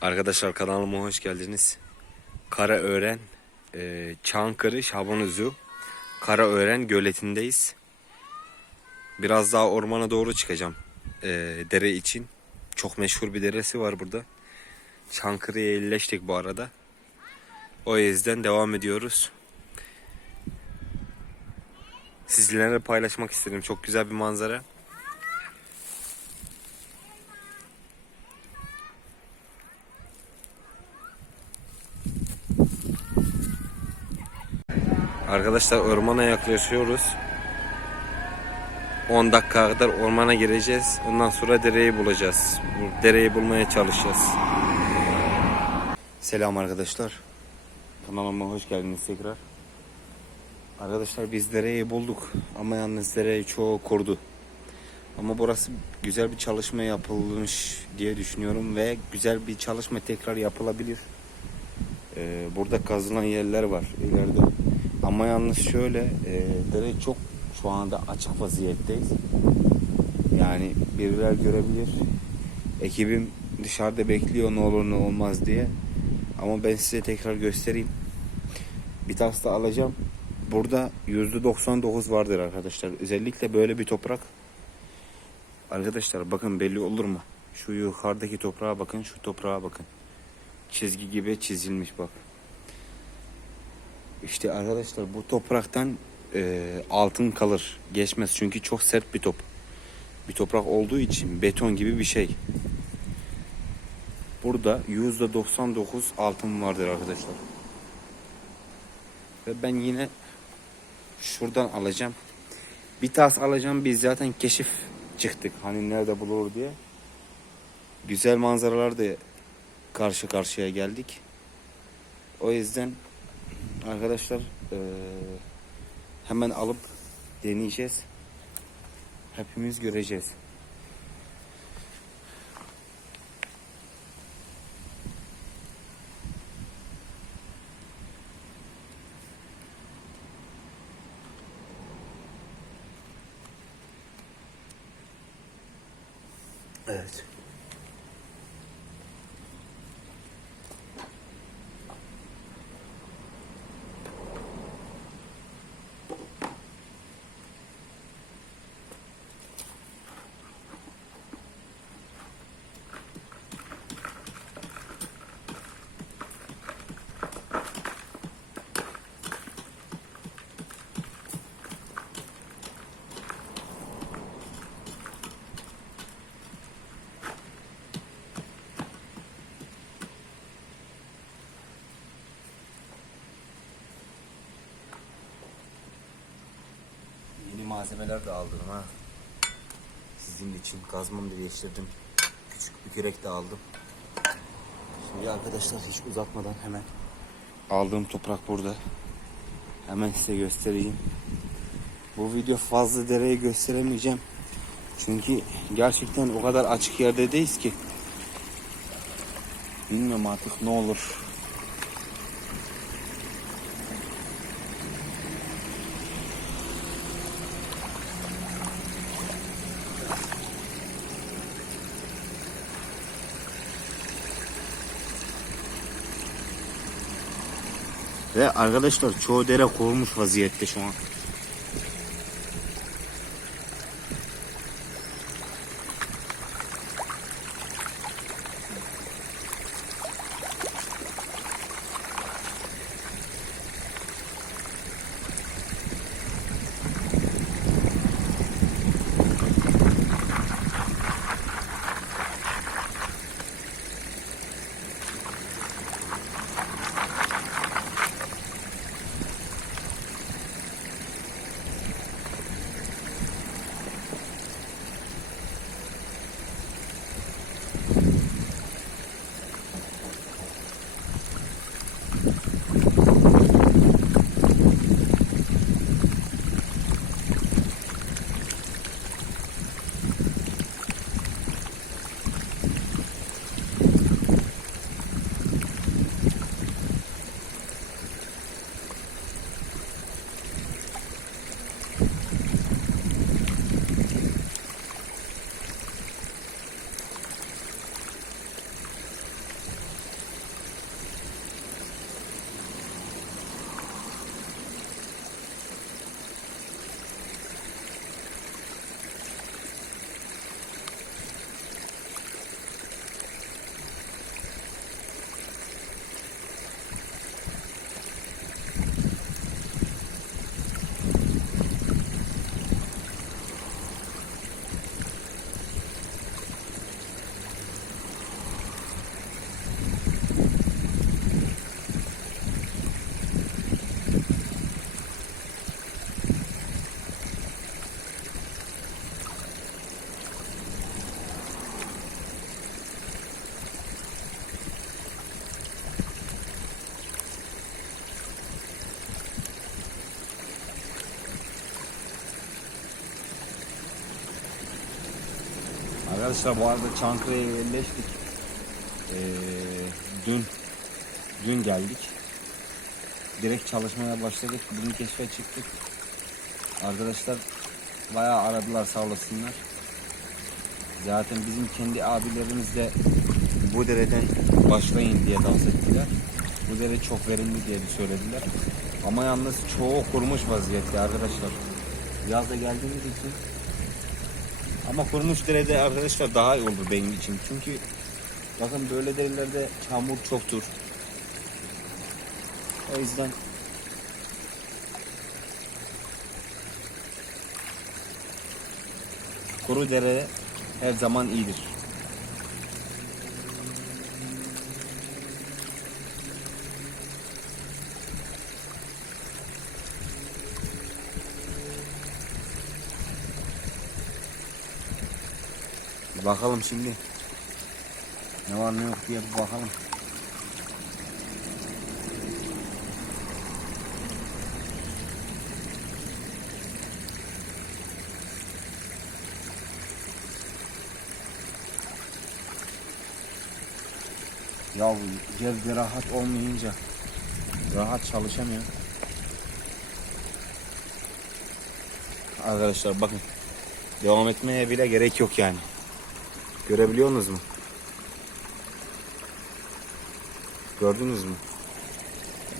Arkadaşlar kanalıma hoş geldiniz. Karaören, e, Çankırı, Şabanözü, Karaören göletindeyiz. Biraz daha ormana doğru çıkacağım e, dere için. Çok meşhur bir deresi var burada. Çankırı'ya yerleştik bu arada. O yüzden devam ediyoruz. Sizlerle paylaşmak istedim. Çok güzel bir manzara. Arkadaşlar ormana yaklaşıyoruz. 10 dakika kadar ormana gireceğiz. Ondan sonra dereyi bulacağız. Bu Dereyi bulmaya çalışacağız. Selam arkadaşlar. Kanalıma hoş geldiniz tekrar. Arkadaşlar biz dereyi bulduk ama yalnız dereyi çoğu kurdu. Ama burası güzel bir çalışma yapılmış diye düşünüyorum ve güzel bir çalışma tekrar yapılabilir. Ee, burada kazılan yerler var ileride. Ama yalnız şöyle e, dere çok şu anda açık vaziyetteyiz. Yani biriler görebilir. Ekibim dışarıda bekliyor ne olur ne olmaz diye. Ama ben size tekrar göstereyim. Bir tas da alacağım. Burada %99 vardır arkadaşlar. Özellikle böyle bir toprak. Arkadaşlar bakın belli olur mu? Şu yukarıdaki toprağa bakın, şu toprağa bakın. Çizgi gibi çizilmiş bak. İşte arkadaşlar bu topraktan e, altın kalır. Geçmez çünkü çok sert bir top. Bir toprak olduğu için beton gibi bir şey. Burada %99 altın vardır arkadaşlar. Ve ben yine şuradan alacağım. Bir tas alacağım. Biz zaten keşif çıktık. Hani nerede bulur diye. Güzel manzaralar da karşı karşıya geldik. O yüzden arkadaşlar eee, hemen alıp deneyeceğiz. Hepimiz göreceğiz. Evet. Malzemeler de aldım ha. Sizin için kazmamı değiştirdim. Küçük bir kürek de aldım. Şimdi arkadaşlar hiç uzatmadan hemen aldığım toprak burada. Hemen size göstereyim. Bu video fazla dereyi gösteremeyeceğim. Çünkü gerçekten o kadar açık yerdeyiz ki. Bilmiyorum artık ne olur. Ve arkadaşlar çoğu dere kurumuş vaziyette şu an. Arkadaşlar bu arada Çankırı'ya yerleştik. Ee, dün dün geldik. Direkt çalışmaya başladık. Bugün keşfe çıktık. Arkadaşlar bayağı aradılar sağ olasınlar. Zaten bizim kendi abilerimiz de bu dereden başlayın diye dans ettiler. Bu dere çok verimli diye söylediler. Ama yalnız çoğu kurumuş vaziyette arkadaşlar. Yazda geldiğimiz için ama kurumuş derede arkadaşlar daha iyi olur benim için. Çünkü bakın böyle derelerde çamur çoktur. O yüzden kuru dere her zaman iyidir. Bakalım şimdi. Ne var ne yok diye bir bakalım. Ya cebde rahat olmayınca rahat çalışamıyor. Arkadaşlar bakın devam etmeye bile gerek yok yani. Görebiliyor musunuz mu? Gördünüz mü?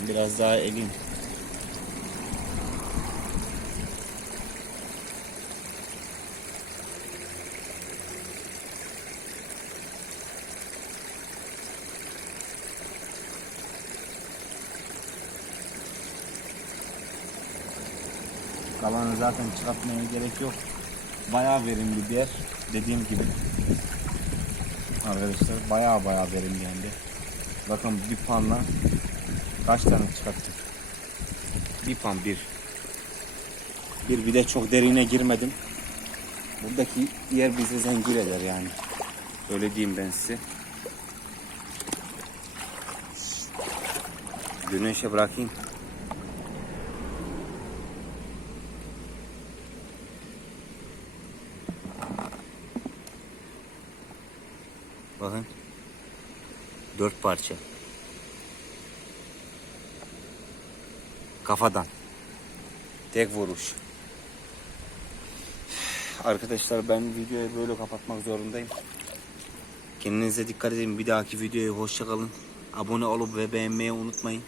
Biraz daha eleyim. Kalanı zaten çıkartmaya gerek yok. Bayağı verimli bir yer. Dediğim gibi. Arkadaşlar bayağı bayağı verimli de. Bakın bir panla kaç tane çıkarttık? Bir pan bir. Bir bir de çok derine girmedim. Buradaki yer bize zengin eder yani. Öyle diyeyim ben size. Güneşe bırakayım. Bakın. Dört parça. Kafadan. Tek vuruş. Arkadaşlar ben videoyu böyle kapatmak zorundayım. Kendinize dikkat edin. Bir dahaki videoya hoşça kalın. Abone olup ve beğenmeyi unutmayın.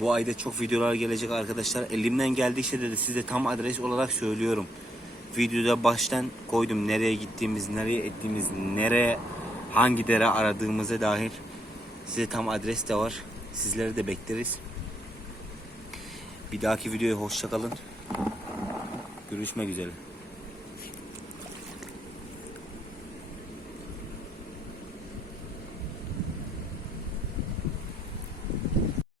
Bu ayda çok videolar gelecek arkadaşlar. Elimden geldikçe de size tam adres olarak söylüyorum. Videoda baştan koydum nereye gittiğimiz, nereye ettiğimiz, nereye hangi dere aradığımıza dair size tam adres de var. Sizleri de bekleriz. Bir dahaki videoya hoşça kalın. Görüşmek üzere.